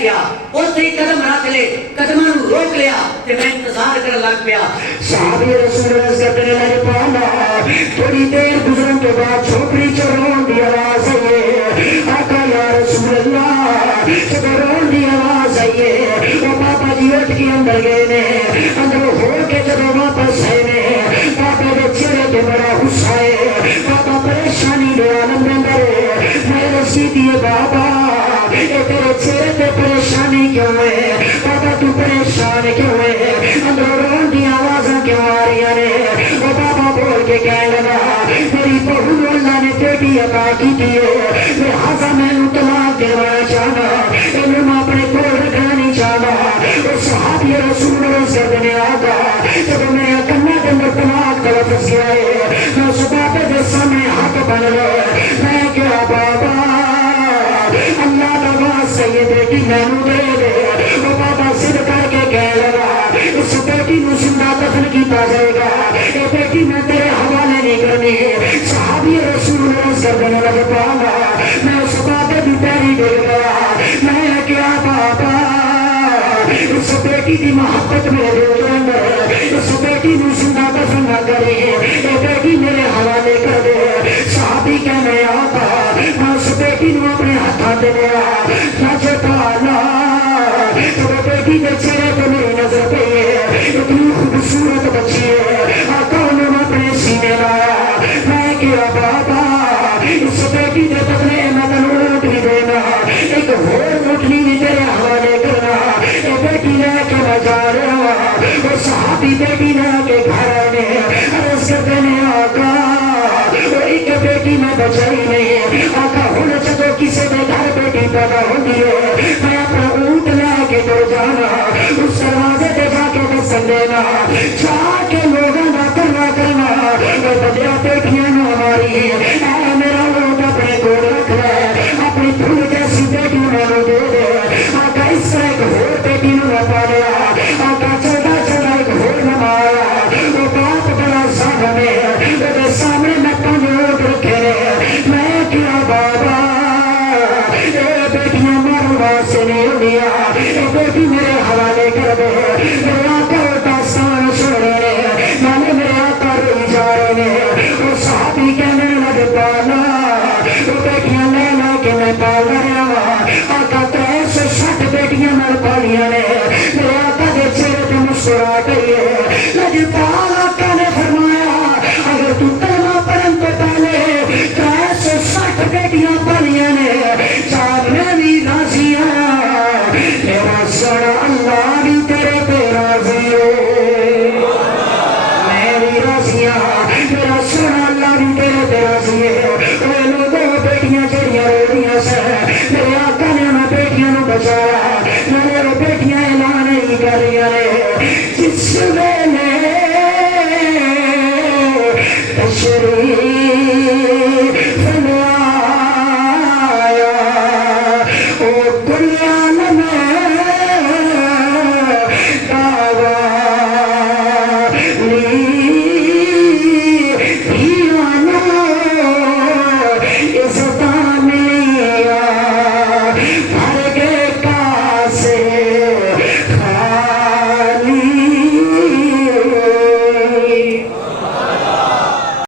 گیا اتنے ہی قدم رکھ لے قدموں روک لیا تے میں انتظار کرنے لگ پیا صحابی رسول اللہ کرنے لگے پالا تھوڑی دیر گزرن کے بعد چھوپڑی چ رون دی آواز آئیے آقا یا رسول اللہ جب رون دی آواز آئیے وہ پاپا جی اٹھ کے اندر گئے نے اندر ہو کے جب واپس آئے نے پاپا کے چہرے پہ بڑا غصہ ہے پاپا پریشانی دے عالم میں اندر میں رسی دیے بابا اے تیرے چہرے پہ پریشانی کیوں ہے پاپا تو پریشان کیوں ہے اندر رون دی آوازیں کیوں آ رہی ہیں وہ بابا بول کے کہنے لگا میری بہو اللہ نے بیٹی عطا کی دیے لہذا میں طلاق دلوانا چاہنا انہوں میں اپنے کول رکھنا نہیں چاہنا اور صحابی رسول اللہ سے دینے آگا جب میں اکمہ کے اندر طلاق کا لفظ کیا ہے میں اس بابے کے سامنے حق بن لے میں کیا بابا اللہ دعا سے یہ بیٹی میں نو دے دے وہ بابا صد کر کے کہہ لگا اس بیٹی نو زندہ دفن کیتا جائے گا یہ بیٹی میں تیرے حوالے نہیں کرنی صحابی رسول اللہ سے دینے لگے پالا میں اس بابے بھی پیری دے گیا میں کیا بابا اس بیٹی دی محبت میں دے دے اس بیٹی نو زندہ دفن نہ کرے یہ بیٹی میرے حوالے کر دے صحابی کہنے آقا میں اس بیٹی نو اپنے ہاتھاں دے دیا نجر پالا تو بیٹی دے چہرے پہ میری نظر پہ اتنی خوبصورت بچی ہے آقا انہوں نے اپنے سینے لایا میں کیا بابا اس بیٹی دے بدلے میں تنوں اٹھنی دینا ایک ہور اٹھنی بھی تیرے حوالے کرنا اے بیٹی لے کے میں جا رہا ہوں وہ صحابی بیٹی لے کے گھر آنے عرض کرتے ہیں آقا وہ ایک بیٹی میں بچائی نہیں آقا ہن جدو کسی دے گھر بیٹی پیدا ہوتی ہے میں اپنا اونٹ لے کے دو جانا اس دروازے پہ جا کے بسن دینا جا کے لوگوں کا کرنا وہ بدیا بیٹیاں نہ ہماری اے میرا اونٹ اپنے گوڑ رکھ لے اپنی پھول جیسی بیٹی میں نو دے دے آقا اس طرح ایک ہور بیٹی نو نہ پا لیا آقا چلتا چلتا ایک ہور نہ مارا وہ باپ بڑا سامنے وہ سامنے میں پانچ اونٹ رکھے میں کیا بابا اے بیٹیاں ماروا سے نہیں ہونیا اے بیٹی میرے حوالے کر دے میرے آقا داستان سنے میں نے میرے آقا روئی جا رہے وہ صحابی کہنے لگے پالا وہ بیٹیاں لے لے کے میں پال رہا آقا 360 بیٹیاں میں پالیاں نے